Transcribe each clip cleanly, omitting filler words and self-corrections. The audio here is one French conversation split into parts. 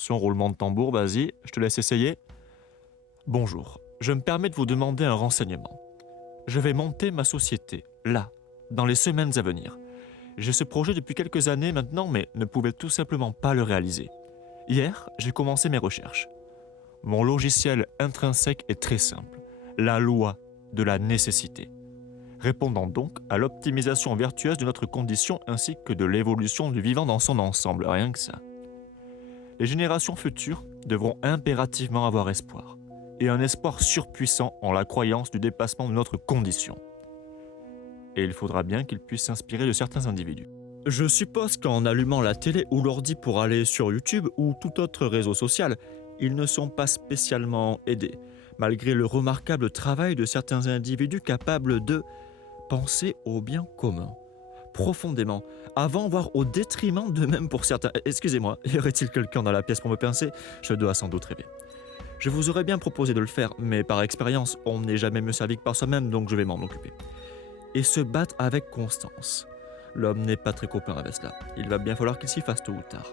Attention, roulement de tambour, vas-y, je te laisse essayer. Bonjour, je me permets de vous demander un renseignement. Je vais monter ma société, là, dans les semaines à venir. J'ai ce projet depuis quelques années maintenant, mais ne pouvais tout simplement pas le réaliser. Hier, j'ai commencé mes recherches. Mon logiciel intrinsèque est très simple, la loi de la nécessité, répondant donc à l'optimisation vertueuse de notre condition ainsi que de l'évolution du vivant dans son ensemble, rien que ça. Les générations futures devront impérativement avoir espoir, et un espoir surpuissant en la croyance du dépassement de notre condition. Et il faudra bien qu'ils puissent s'inspirer de certains individus. Je suppose qu'en allumant la télé ou l'ordi pour aller sur YouTube ou tout autre réseau social, ils ne sont pas spécialement aidés, malgré le remarquable travail de certains individus capables de penser au bien commun, profondément, avant voire au détriment d'eux-mêmes pour certains. Excusez-moi, y aurait-il quelqu'un dans la pièce pour me pincer? Je dois sans doute rêver. Je vous aurais bien proposé de le faire, mais par expérience, on n'est jamais mieux servi que par soi-même, donc je vais m'en occuper. Et se battre avec constance. L'homme n'est pas très copain avec cela. Il va bien falloir qu'il s'y fasse tôt ou tard.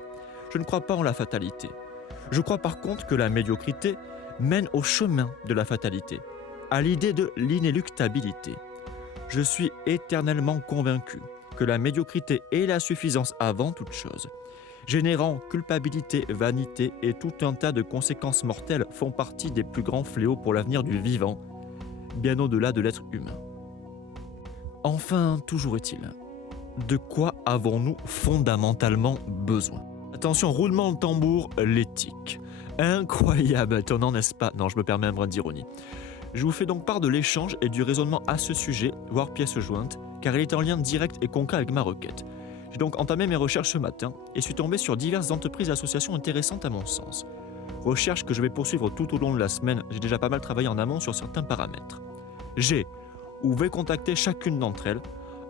Je ne crois pas en la fatalité. Je crois par contre que la médiocrité mène au chemin de la fatalité, à l'idée de l'inéluctabilité. Je suis éternellement convaincu que la médiocrité est la suffisance avant toute chose, générant culpabilité, vanité et tout un tas de conséquences mortelles font partie des plus grands fléaux pour l'avenir du vivant, bien au-delà de l'être humain. Enfin, toujours est-il, de quoi avons-nous fondamentalement besoin? Attention, roulement de tambour, l'éthique. Incroyable, étonnant, n'est-ce pas? Non, je me permets un brin d'ironie. Je vous fais donc part de l'échange et du raisonnement à ce sujet, voire pièce jointe, car il est en lien direct et concret avec ma requête. J'ai donc entamé mes recherches ce matin et suis tombé sur diverses entreprises et associations intéressantes à mon sens. Recherches que je vais poursuivre tout au long de la semaine, j'ai déjà pas mal travaillé en amont sur certains paramètres. J'ai ou vais contacter chacune d'entre elles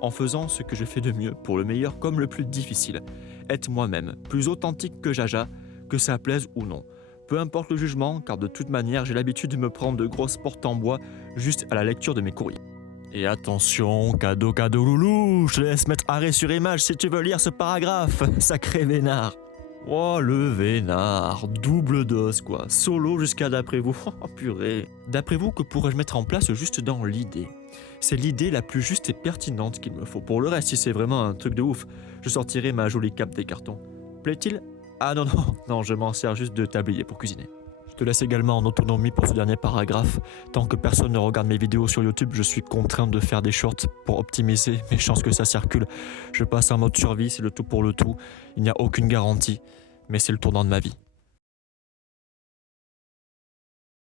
en faisant ce que je fais de mieux pour le meilleur comme le plus difficile. Être moi-même, plus authentique que Jaja, que ça plaise ou non. Peu importe le jugement, car de toute manière, j'ai l'habitude de me prendre de grosses portes en bois juste à la lecture de mes courriers. Et attention, cadeau loulou, je te laisse mettre arrêt sur image si tu veux lire ce paragraphe, sacré vénard. Oh le vénard, double dose quoi, solo jusqu'à d'après vous, oh purée. D'après vous, que pourrais-je mettre en place juste dans l'idée? C'est l'idée la plus juste et pertinente qu'il me faut. Pour le reste, si c'est vraiment un truc de ouf, je sortirai ma jolie cape des cartons. Plaît-il? Ah non, non, je m'en sers juste de tablier pour cuisiner. Je te laisse également en autonomie pour ce dernier paragraphe. Tant que personne ne regarde mes vidéos sur YouTube, je suis contraint de faire des shorts pour optimiser mes chances que ça circule. Je passe en mode survie, c'est le tout pour le tout. Il n'y a aucune garantie, mais c'est le tournant de ma vie.